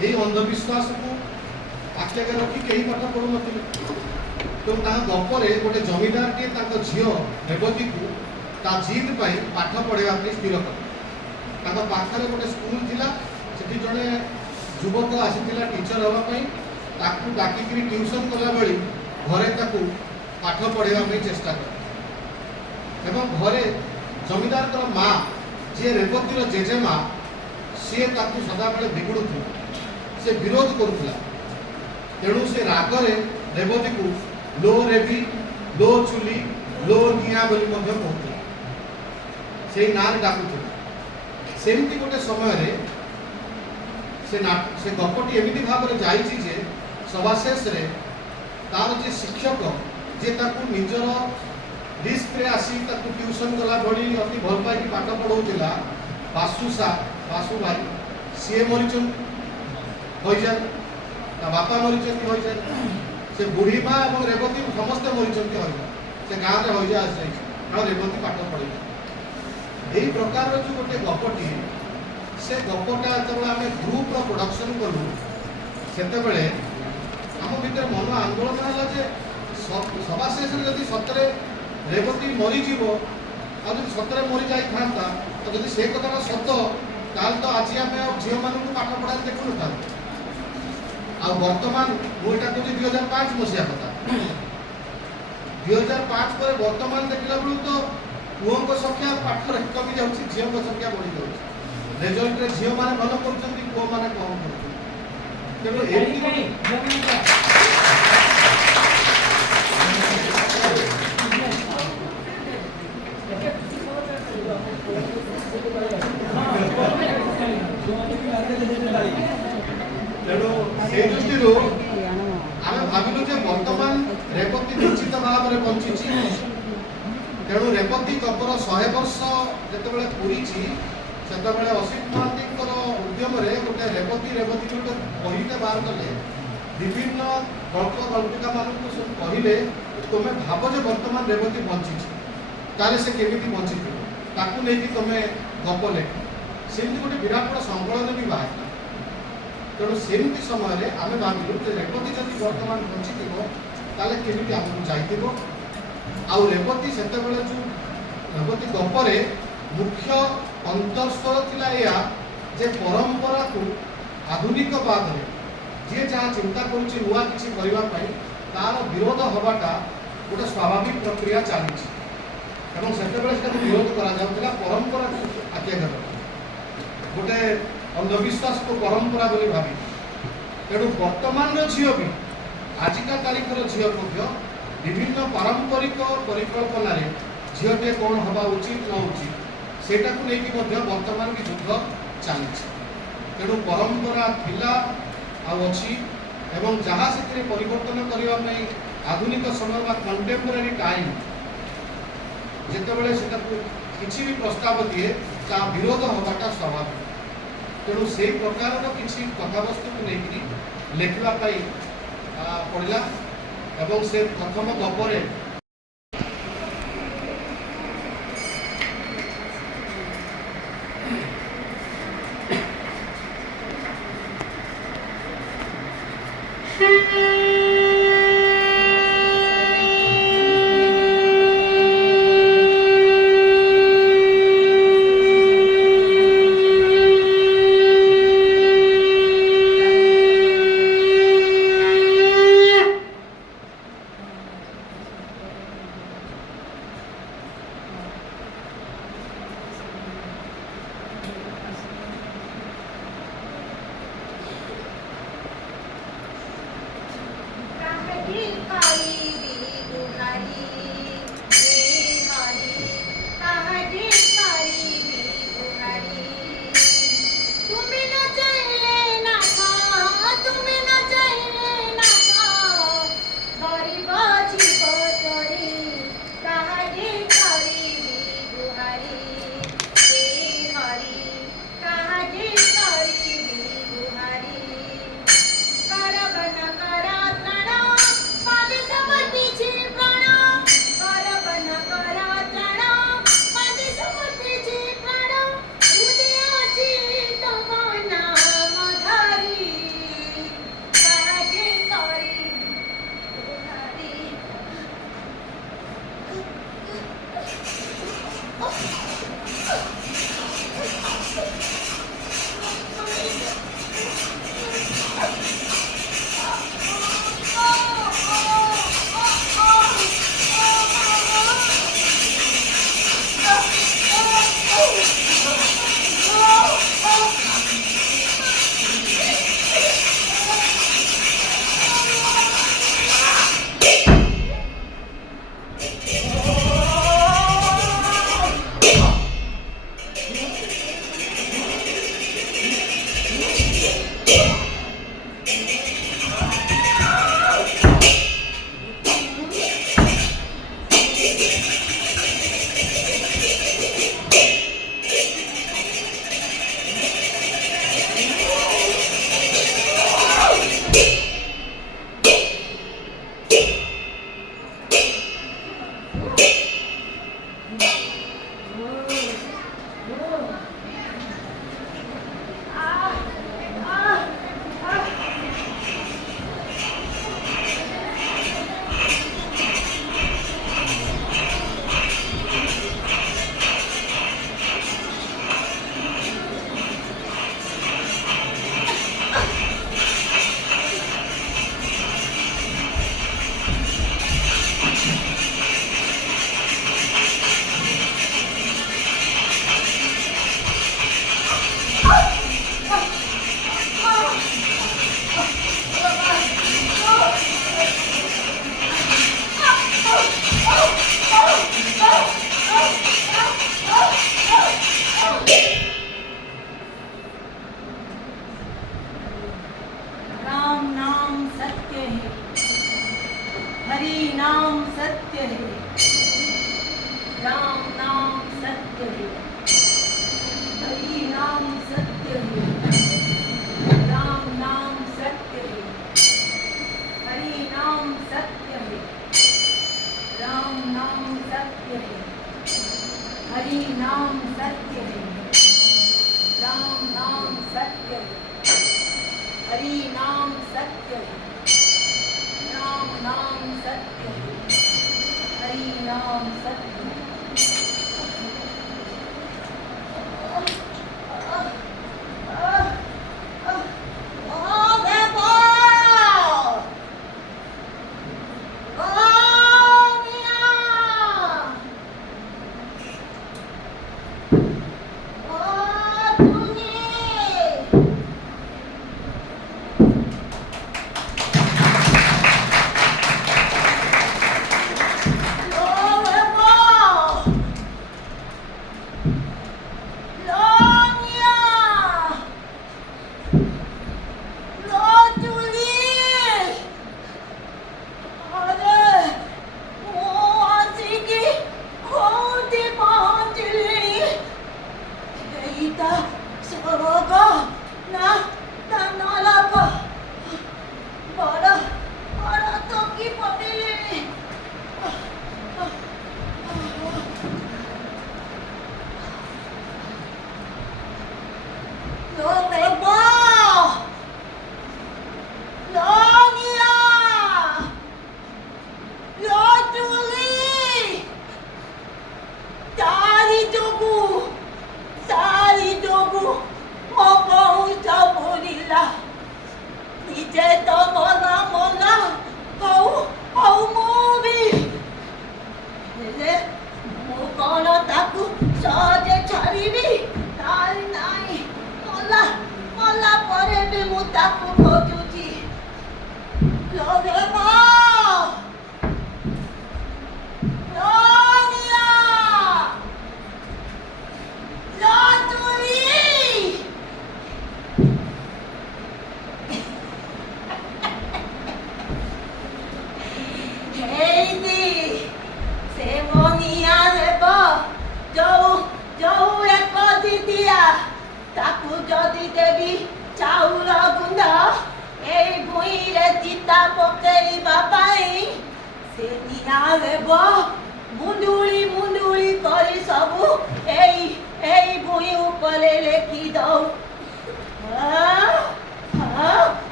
यही अंधविश्वास को आख्या रखी कहीं पाठ पढ़ु नथिले। तो गपरे गोटे जमीदार टे झील रेवती को ता जीत पाई पाठ पढ़ाई स्थिर कर पाखरे गोटे स्कूल थिला सेठी जड़े युवक आसीथिला टीचर होगापी ताकू डाकिक ट्यूशन कला बेली घरे ताकू पाठ पढ़ाई चेष्टा कर एवं घरे जमीदार माँ जी रेवतीर जेजेमा सी ताकू सदा बेले बिगुड़ुला से विरोध करुला तेणु से रागरे रेवती को लो रेवी लो चुली लो निया बोली कहूला से ना डाकुला सेमती गोटे समय से गपटी एमती भाव में जाइए जे सभाशेष रे तार जे शिक्षक जे ताकू निजर डिस्क रे आसी ताकू ट्यूशन गला भली अति भल पाई पाठ पढ़ाऊला बासु भाई सी मरीचन हो जाए बापा मरीचन हो जाए से बुढ़ी माँ और रेवती समस्ते मरीचन हो जाए से गाँव में हो जाए कारण रेवती पाठ पढ़े यही प्रकार जो गोटे गपटी से गपटा जो आम ग्रुप प्रोडक्शन कलु से आम भर मन आंदोलन है जे सभाशेष जदि सतरे रेवती मरीज सतरे मरी जाता तो जब से कथा सत ताल तो आज आम झील मान पाठ पढ़ा देखु था आ वर्तमान मुझे कहूँ 2005 मसीहा कथा 2005 पर वर्तमान देखला बेलू तो पुओं संख्या पाठ कमी जाऊँगी झील संख्या बढ़ी जाऊँगी रेजल्ट रे झील मैंने भल कर पुओ मैंने कम तेणु से दृष्टि आम भाविलु जे वर्तमान रेवती निश्चित भाव में बंची तेणु रेवती गपर 100 वर्ष जिते पूरी से असित महांती उद्यम गोटे रेवती रेवती गोटे बहीटे बाहर कले विभिन्न गल्प गल्पिका मानक सब कहले तुम्हें भाव जे वर्तमान रेवती बंची ताले से केमिति बंची ताकू नहीं तुम्हें गप लेख सेमती गोटे विराट बड़ संकलन भी बाहर तेणु सेमती समय आम भाविलु रेवती जब वर्तमान बंची ताले केमिति आमको जाइथिबो आउ रेवती सेते बेले जो रेवती गपरे मुख्य अंतस्वर थिला या जे परंपरा को आधुनिकवाद रे जे जहाँ चिंता करुछि नुआ किछि करिवा पई तार विरोध हवाटा गोटे स्वाभाविक प्रक्रिया चली एवं सेते बेले सेटा विरोध करा जाउतिला परंपरा को आज्ञा गोटे अंधविश्वास को परंपरा बोली भावी तेणु वर्तमान झील भी आजिका तारीखर झील विभिन्न पारंपरिक परिकल्पना झीलटे कौन हवा उचित न उचित सेटा को लेकिन वर्तमान भी युद्ध चली तेणु परंपरा थिला आछि एवं जहाँ से परिवर्तन करने आधुनिक समय कंटेम्पोरारी टाइम जितेबाला से किसी भी प्रस्ताव दिए ता विरोध हवाटा स्वाभाविक तेणु से प्रकार किसी कथावस्तु को लेकिन लेखापी पड़ा एवं से प्रथम गपरे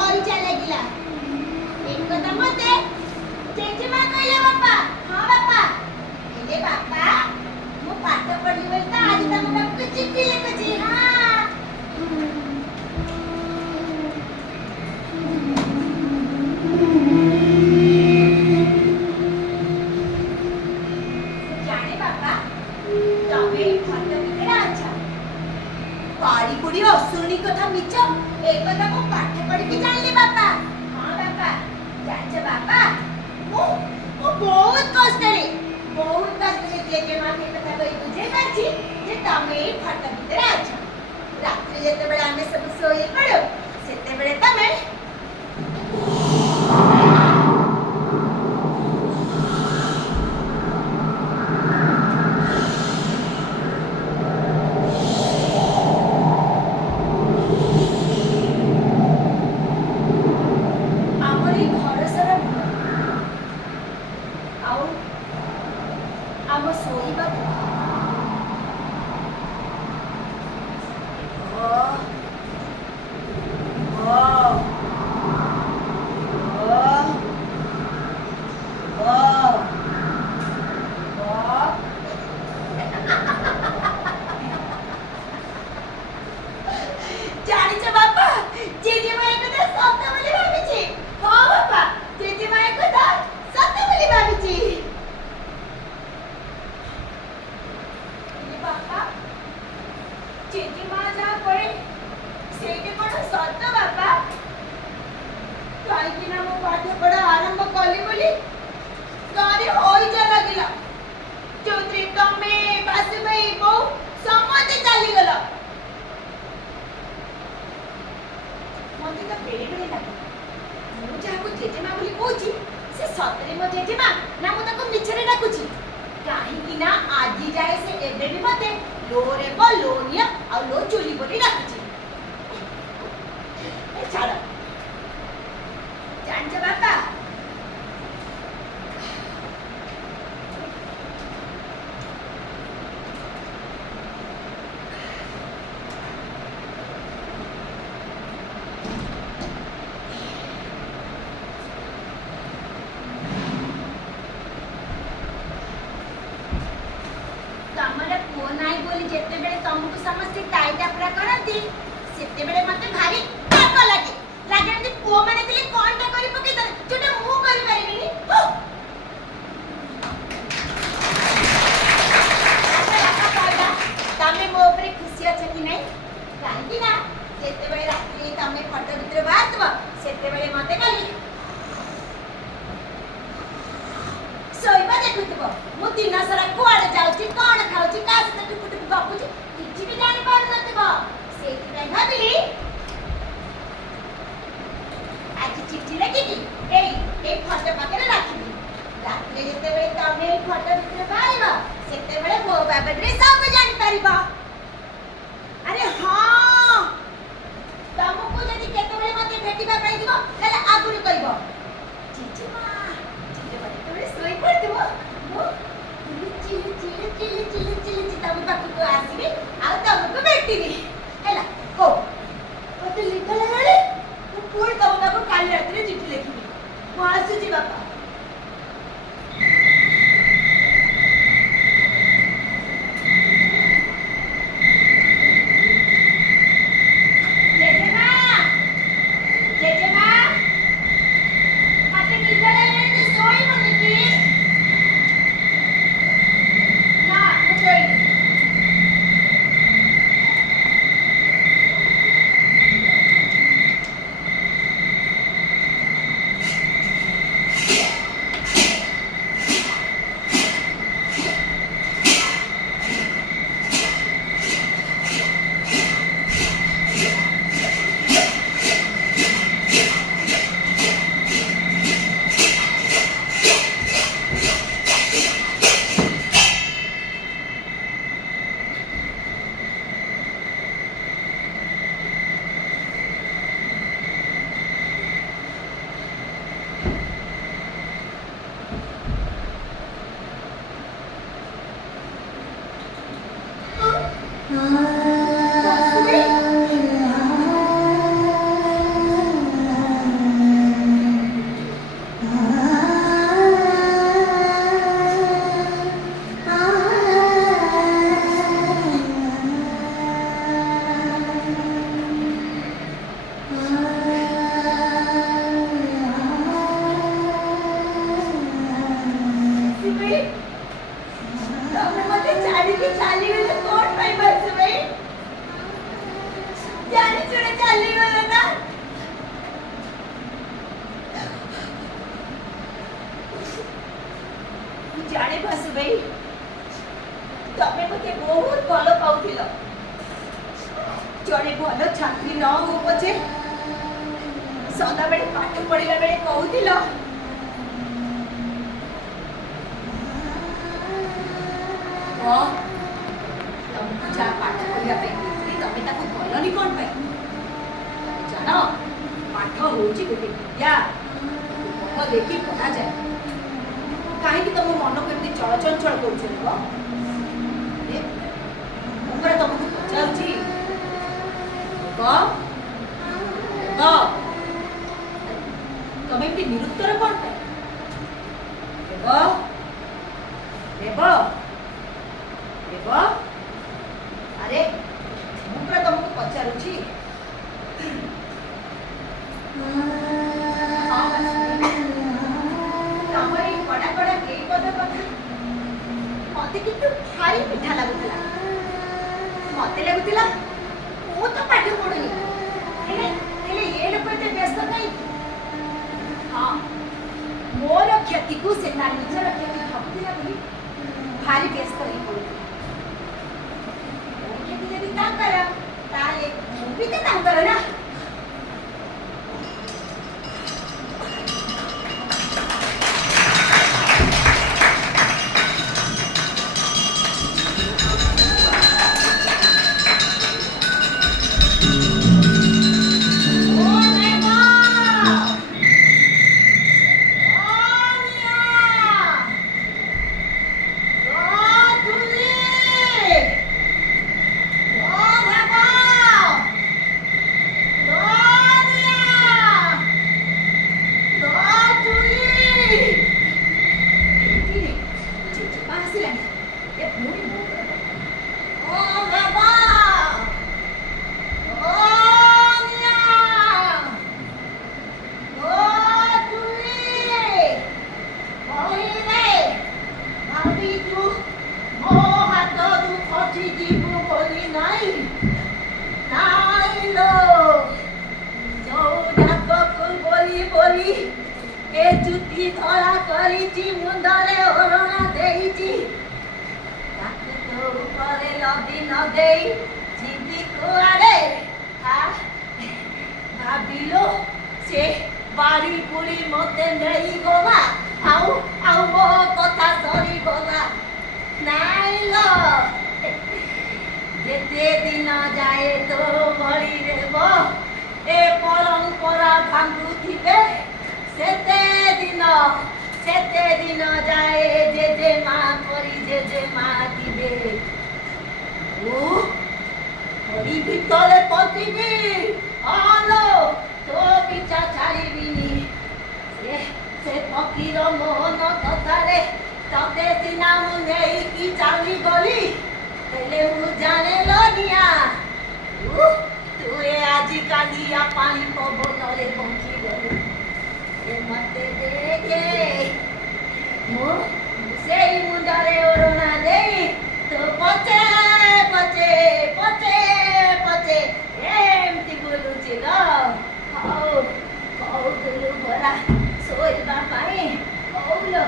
हरिचा लगिला एक कथा मते जेजेमा कहले बापा हां बापा हेले बापा मो पाठ पढली बोल त आज तम बापू चिट्ठी लेखछि हां जाने बापा तमे फट भितरे अच्छा पाड़ी पुड़ी असुरनी कथा मिच एक कथा को पाठ पढ़ के जान ले बापा हां बापा जान बापा वो बहुत कष्ट रे जे मां के कथा कहि बुझे पाछि जे तमे फट भितरे अच्छा रात्रि जेते बेला हमें सब सोई पड़ो सेते बेले तमे ତମେ ମତେ ଛାଡ଼ିକି ଚାଲିଗଲେ କଣ ପାଇଁ ବାସୁ ଭାଇ? ଜାଣିଛୁ ନା ଚାଲିଗଲେ ନା? ମୁଁ ଜାଣେ ବାସୁ ଭାଇ, ତମେ ମତେ ବହୁତ ଭଲ ପାଉଥିଲ। ଜଣେ ଭଲ ଛାତ୍ରୀ ନ ହଉ ପଛେ ସଦାବେଳେ ପାଠ ପଢିଲା ବେଳେ କହୁଥିଲ ତମକୁ ଯାହା ପାଠ ପଢିବା ପାଇଁ ଦେଇଥିଲି ତମେ ତାକୁ କଲନି କଣ ପାଇଁ? ଜାଣ, ପାଠ ହଉଛି ଗୋଟେ ବିଦ୍ୟା, ମୁଖ ଦେଖି ପଢାଯାଏ। କାହିଁକି ତମ ମନକୁ ଏମିତି ଚଳଚଞ୍ଚଳ କରୁଛୁ? ମୁଁ ପରା ତମକୁ ପଚାରୁଛି, ତମେ ଏମିତି ନିରୁତ୍ତର କଣ ପାଇଁ? ଆରେ ମୁଁ ପରା ତମକୁ ପଚାରୁଛି। ତମର ଏଇ କଡ଼ା କଡ଼ା କେଇ ପଦ କଥା ମତେ କିନ୍ତୁ ଭାରି ମିଠା ଲାଗୁଥିଲା। ମତେ ଲାଗୁଥିଲା ମୁଁ ତ ପାଠ ପଢୁନି, ହେଲେ ଏ ଲୋକ ଏତେ ବ୍ୟସ୍ତ କାହିଁକି? ହଁ, ମୋର କ୍ଷତିକୁ ସେ ତା ନିଜର କ୍ଷତି ଭାବୁଥିଲା ବୋଲି ଭାରି ବ୍ୟସ୍ତ ହେଇ ପଡୁଥିଲା। ମୋ କ୍ଷତି ଯଦି ତାଙ୍କର, ତାହେଲେ ମୁଁ ବି ତ ତାଙ୍କର ନା। ଭାବିଲୁ ସେ ବାড়ি ପୁରୀ ମତେ ନେଇଗଲା, ଆଉ ମୋ କଥା ସରିଗଲା। ନାଇଁ ଲୋ, ଯେତେ ଦିନ ଯାଏ ତୋ ଭଳିରେ ଏ ପରମ୍ପରା ଭାଙ୍ଗୁଥିବେ, ସେତେ ଦିନ ଯାଏ ଜେଜେମା କରି ଜେଜେମା ଥିବେ। হরি ভিতরে পতিবি আলো তো পিছা ছাড়িবিনি। সে পক্ষীর মোহন কথারে তবে সিনা মু নেই কি চালি গলি, হেলে মু জানে লনিয়া তুই আজি কালিয়া পানি পবনরে পৌঁছি গলি। এ মতে দেখে মু সেই মুন্ডারে ওড়না দেই তো পচে পচে পচে পচে এমতি বলুছি লো। ହଉ କହୁଥିଲୁ ପରା ଶୋଇବା ପାଇଁ, ହଉ ଲୋ।